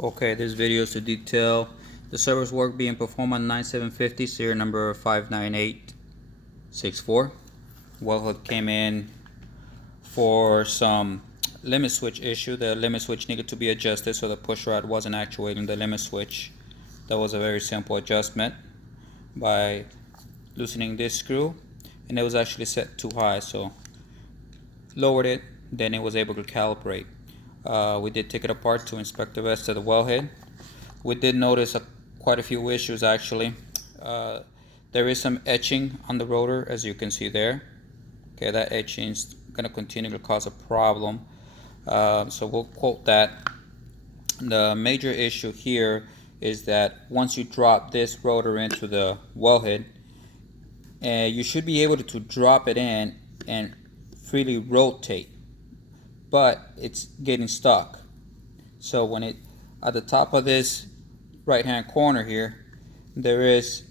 Okay, this video is to detail the service work being performed on M9-750 serial number 59864. Wellhook came in for some limit switch issue. The limit switch needed to be adjusted, so the push rod wasn't actuating the limit switch. That was a very simple adjustment by loosening this screw, and it was actually set too high, so lowered it, then it was able to calibrate. We did take it apart to inspect the rest of the wellhead. We did notice quite a few issues actually. There is some etching on the rotor, as you can see there. Okay, that etching is going to continue to cause a problem, so we'll quote that. The major issue here is that once you drop this rotor into the wellhead, you should be able to drop it in and freely rotate, but it's getting stuck. So when it at the top of this right hand corner here, there is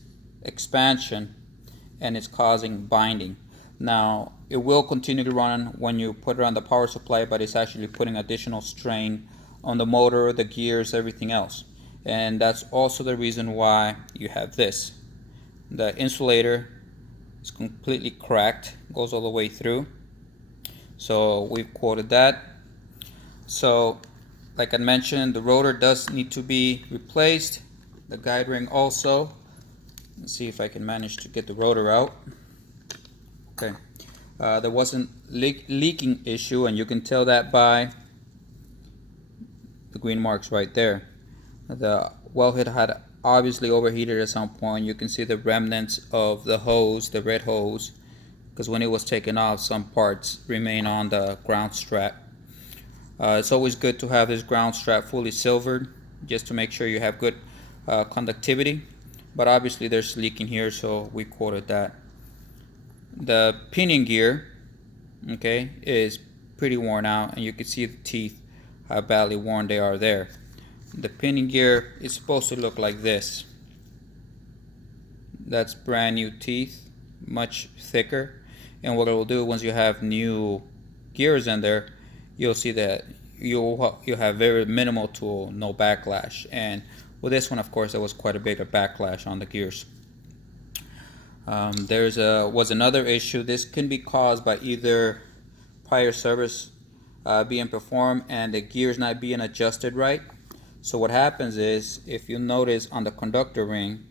expansion and it's causing binding. Now it will continue to run when you put it on the power supply, but it's actually putting additional strain on the motor, the gears, everything else. And that's also the reason why you have this. The insulator is completely cracked, goes all the way through. So we've quoted that. So like I mentioned, the rotor does need to be replaced, the guide ring also. Let's see if I can manage to get the rotor out. Okay, there wasn't leaking issue, and you can tell that by the green marks right there. The wellhead had obviously overheated at some point. You can see the remnants of the hose, the red hose, because when it was taken off, some parts remain on the ground strap. It's always good to have this ground strap fully silvered, just to make sure you have good conductivity, but obviously there's leaking here, so we quoted that. The pinion gear, okay, is pretty worn out, and you can see the teeth, how badly worn they are there. The pinion gear is supposed to look like this. That's brand new teeth, much thicker. And what it will do, once you have new gears in there, you'll see that you'll have very minimal to no backlash. And with this one, of course, there was quite a bit of backlash on the gears. Was another issue. This can be caused by either prior service being performed and the gears not being adjusted right. So what happens is, if you notice on the conductor ring,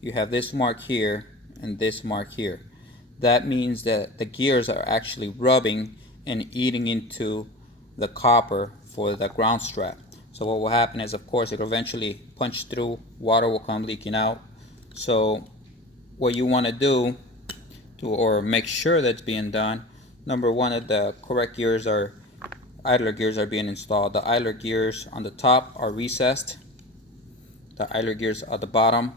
you have this mark here and this mark here. That means that the gears are actually rubbing and eating into the copper for the ground strap. So what will happen is, of course, it will eventually punch through, water will come leaking out. So what you want to do or make sure that's being done, number one, that the correct gears are, idler gears are being installed. The idler gears on the top are recessed. The idler gears at the bottom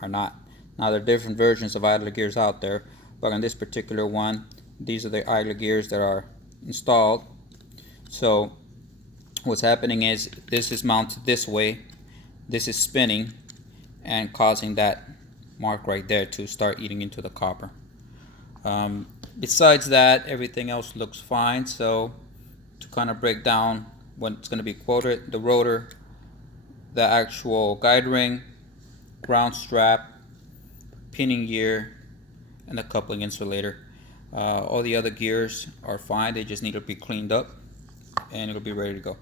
are not. Now there are different versions of idler gears out there, but on this particular one, these are the idler gears that are installed. So what's happening is, this is mounted this way, this is spinning and causing that mark right there to start eating into the copper. Besides that, everything else looks fine. So to kind of break down what's going to be quoted: the rotor, the actual guide ring, ground strap, pinion gear, and the coupling insulator. All the other gears are fine, they just need to be cleaned up and it'll be ready to go.